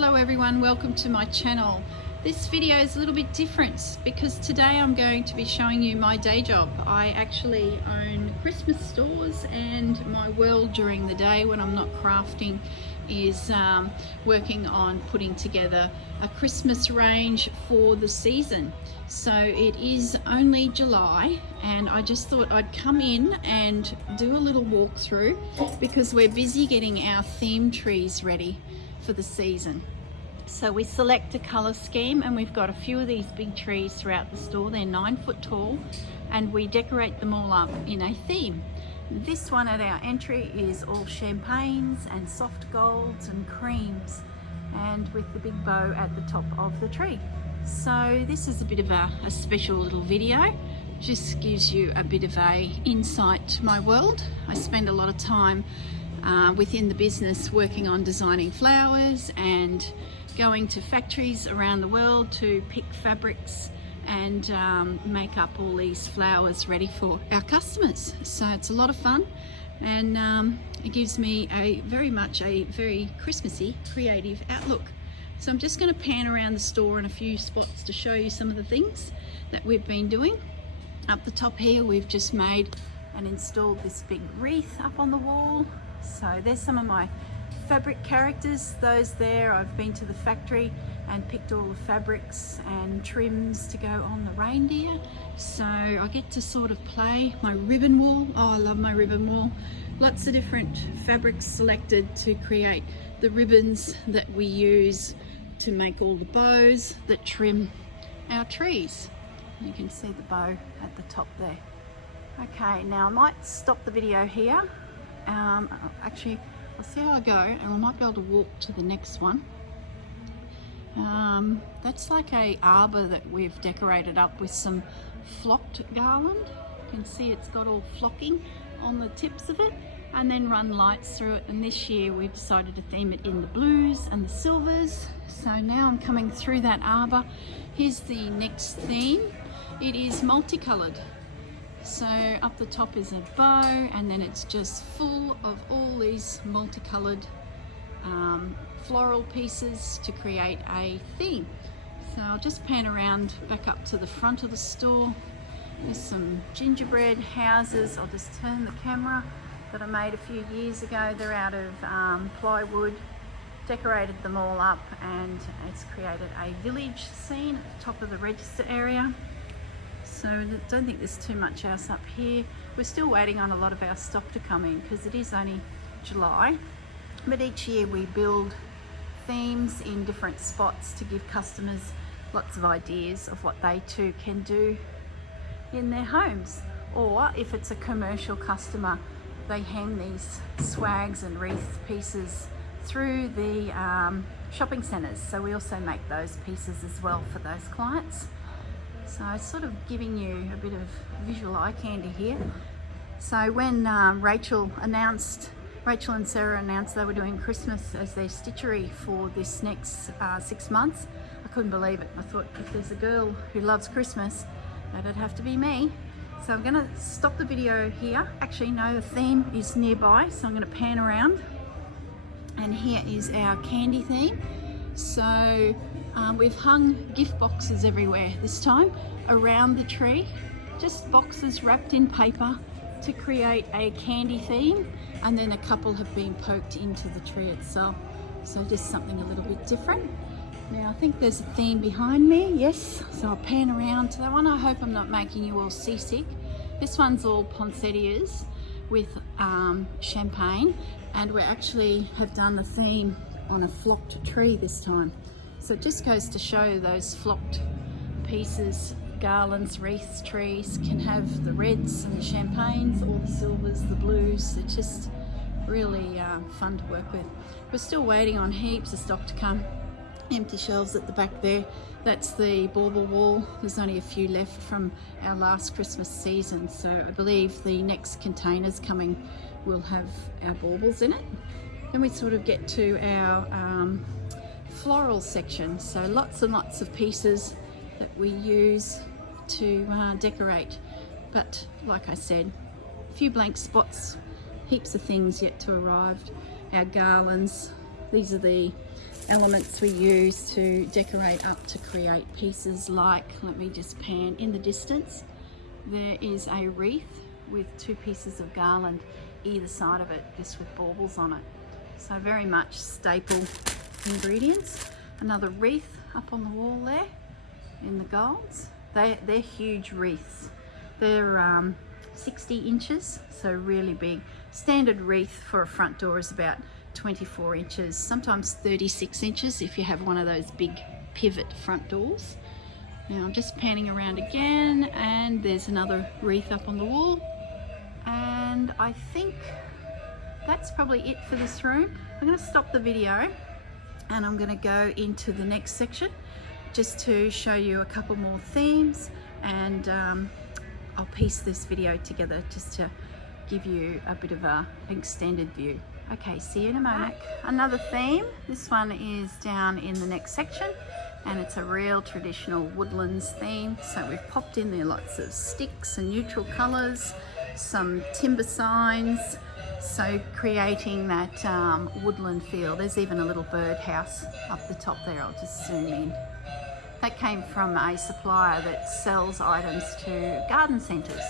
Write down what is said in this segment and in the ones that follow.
Hello everyone, welcome to my channel. This video is a little bit different because today I'm going to be showing you my day job. I actually own Christmas stores and my world during the day when I'm not crafting is working on putting together a Christmas range for the season. So it is only July and I just thought I'd come in and do a little walkthrough because we're busy getting our theme trees ready for the season. So we select a colour scheme and we've got a few of these big trees throughout the store. They're 9 foot tall and we decorate them all up in a theme. This one at our entry is all champagnes and soft golds and creams, and with the big bow at the top of the tree. So this is a bit of a special little video. Just gives you a bit of a insight to my world. I spend a lot of time within the business working on designing flowers and going to factories around the world to pick fabrics and make up all these flowers ready for our customers. So it's a lot of fun and it gives me very Christmassy creative outlook. So I'm just going to pan around the store in a few spots to show you some of the things that we've been doing. Up the top here we've just made and installed this big wreath up on the wall. So there's some of my fabric characters. Those there, I've been to the factory and picked all the fabrics and trims to go on the reindeer. So I get to sort of play my ribbon wool. Oh, I love my ribbon wool. Lots of different fabrics selected to create the ribbons that we use to make all the bows that trim our trees. You can see the bow at the top there. Okay, now I might stop the video here. Actually, I'll see how I go and I might be able to walk to the next one. That's like a arbor that we've decorated up with some flocked garland. You can see it's got all flocking on the tips of it and then run lights through it. And this year we've decided to theme it in the blues and the silvers. So now I'm coming through that arbor. Here's the next theme. It is multicolored. So up the top is a bow and then it's just full of all these multicolored floral pieces to create a theme. So I'll just pan around back up to the front of the store. There's some gingerbread houses. I'll just turn the camera that I made a few years ago. They're out of plywood. Decorated them all up and it's created a village scene at the top of the register area. So I don't think there's too much else up here. We're still waiting on a lot of our stock to come in because it is only July. But each year we build themes in different spots to give customers lots of ideas of what they too can do in their homes. Or if it's a commercial customer, they hang these swags and wreath pieces through the shopping centres. So we also make those pieces as well for those clients. So it's sort of giving you a bit of visual eye candy here. So when Rachel and Sarah announced they were doing Christmas as their stitchery for this next 6 months, I couldn't believe it. I thought if there's a girl who loves Christmas, that'd have to be me. So I'm gonna stop the video here. Actually, no, the theme is nearby, so I'm gonna pan around. And here is our candy theme. So we've hung gift boxes everywhere this time around the tree, just boxes wrapped in paper to create a candy theme, and then a couple have been poked into the tree itself, so just something a little bit different. Now I think there's a theme behind me, yes, so I'll pan around to that one. I hope I'm not making you all seasick. This one's all poinsettias with champagne, and we actually have done the theme on a flocked tree this time. So it just goes to show those flocked pieces, garlands, wreaths, trees can have the reds and the champagnes, or the silvers, the blues. It's just really fun to work with. We're still waiting on heaps of stock to come. Empty shelves at the back there. That's the bauble wall. There's only a few left from our last Christmas season. So I believe the next containers coming will have our baubles in it. Then we sort of get to our floral section. So lots and lots of pieces that we use to decorate. But like I said, a few blank spots, heaps of things yet to arrive. Our garlands, these are the elements we use to decorate up to create pieces like, let me just pan in the distance, there is a wreath with 2 pieces of garland either side of it, just with baubles on it. So very much staple ingredients. Another wreath up on the wall there in the golds. They're huge wreaths. They're 60 inches, so really big. Standard wreath for a front door is about 24 inches, sometimes 36 inches if you have one of those big pivot front doors. Now I'm just panning around again, and there's another wreath up on the wall. And I think that's probably it for this room. I'm going to stop the video and I'm going to go into the next section just to show you a couple more themes, and I'll piece this video together just to give you a bit of an extended view. Okay, see you in a moment. Another theme, this one is down in the next section, and it's a real traditional woodlands theme. So we've popped in there lots of sticks and neutral colours, some timber signs, so creating that woodland feel. There's even a little birdhouse up the top there. I'll just zoom in. That came from a supplier that sells items to garden centres,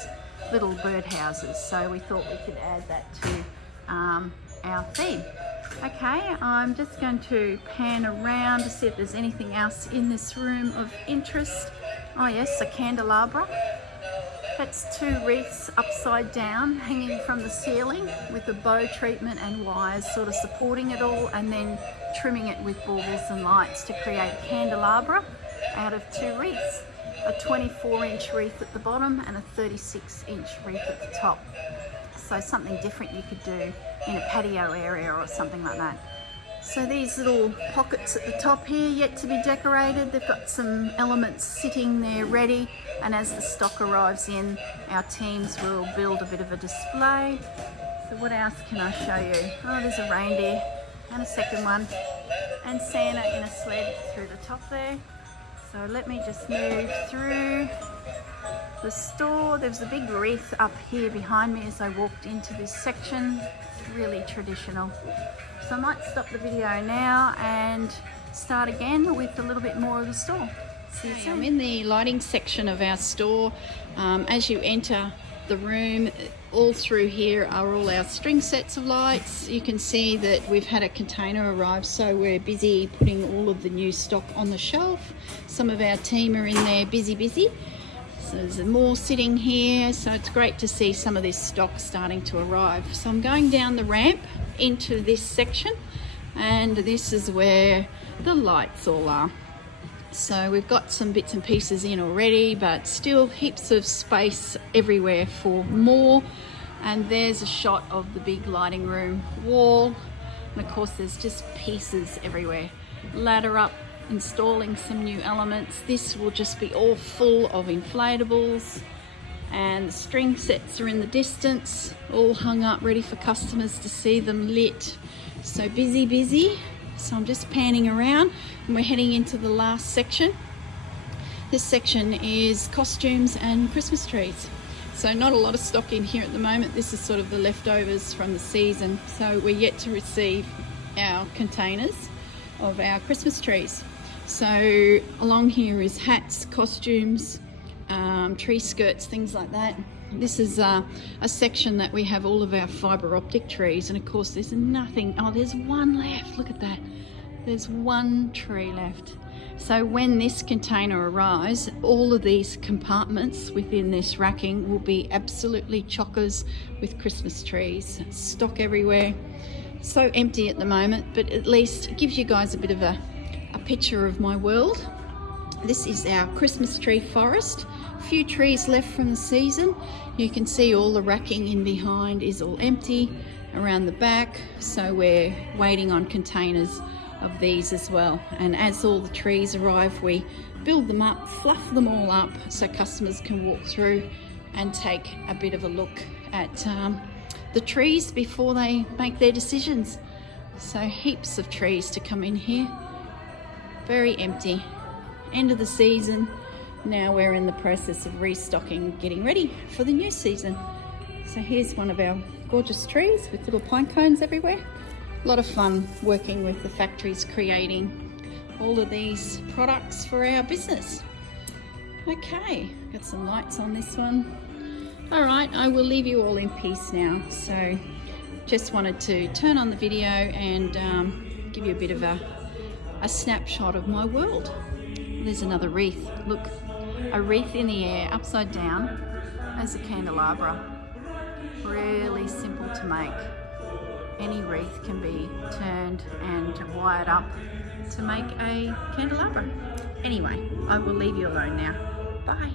little birdhouses, so we thought we could add that to our theme. Okay, I'm just going to pan around to see if there's anything else in this room of interest. Oh yes, a candelabra. That's 2 wreaths upside down hanging from the ceiling with a bow treatment and wires sort of supporting it all, and then trimming it with baubles and lights to create a candelabra out of 2 wreaths. A 24-inch wreath at the bottom and a 36-inch wreath at the top. So something different you could do in a patio area or something like that. So these little pockets at the top here yet to be decorated. They've got some elements sitting there ready, and as the stock arrives in, our teams will build a bit of a display. So what else can I show you? Oh, there's a reindeer and a second one, and Santa in a sled through the top there. So let me just move through the store. There was a big wreath up here behind me as I walked into this section. It's really traditional. So I might stop the video now and start again with a little bit more of the store. See you soon. I'm in the lighting section of our store. As you enter the room, all through here are all our string sets of lights. You can see that we've had a container arrive, so we're busy putting all of the new stock on the shelf. Some of our team are in there busy. So there's more sitting here, so it's great to see some of this stock starting to arrive. So I'm going down the ramp into this section, and this is where the lights all are. So we've got some bits and pieces in already, but still heaps of space everywhere for more. And there's a shot of the big lighting room wall, and of course there's just pieces everywhere. Ladder up, installing some new elements. This will just be all full of inflatables, and the string sets are in the distance, all hung up ready for customers to see them lit. So busy. So I'm just panning around, and we're heading into the last section. This section is costumes and Christmas trees. So not a lot of stock in here at the moment. This is sort of the leftovers from the season. So we're yet to receive our containers of our Christmas trees. So along here is hats, costumes, tree skirts, things like that. This is a section that we have all of our fibre optic trees, and of course there's nothing. Oh, there's one left. Look at that. There's one tree left. So when this container arrives, all of these compartments within this racking will be absolutely chockers with Christmas trees. Stock everywhere. So empty at the moment, but at least it gives you guys a bit of a picture of my world. This is our Christmas tree forest. A few trees left from the season. You can see all the racking in behind is all empty around the back, so we're waiting on containers of these as well. And as all the trees arrive, we build them up, fluff them all up so customers can walk through and take a bit of a look at the trees before they make their decisions. So heaps of trees to come in here. Very empty. End of the season. Now we're in the process of restocking, getting ready for the new season. So here's one of our gorgeous trees with little pine cones everywhere. A lot of fun working with the factories, creating all of these products for our business. Okay, got some lights on this one. All right, I will leave you all in peace now. So just wanted to turn on the video and give you a bit of a snapshot of my world. There's another wreath. Look, a wreath in the air, upside down, as a candelabra. Really simple to make. Any wreath can be turned and wired up to make a candelabra. Anyway, I will leave you alone now. Bye.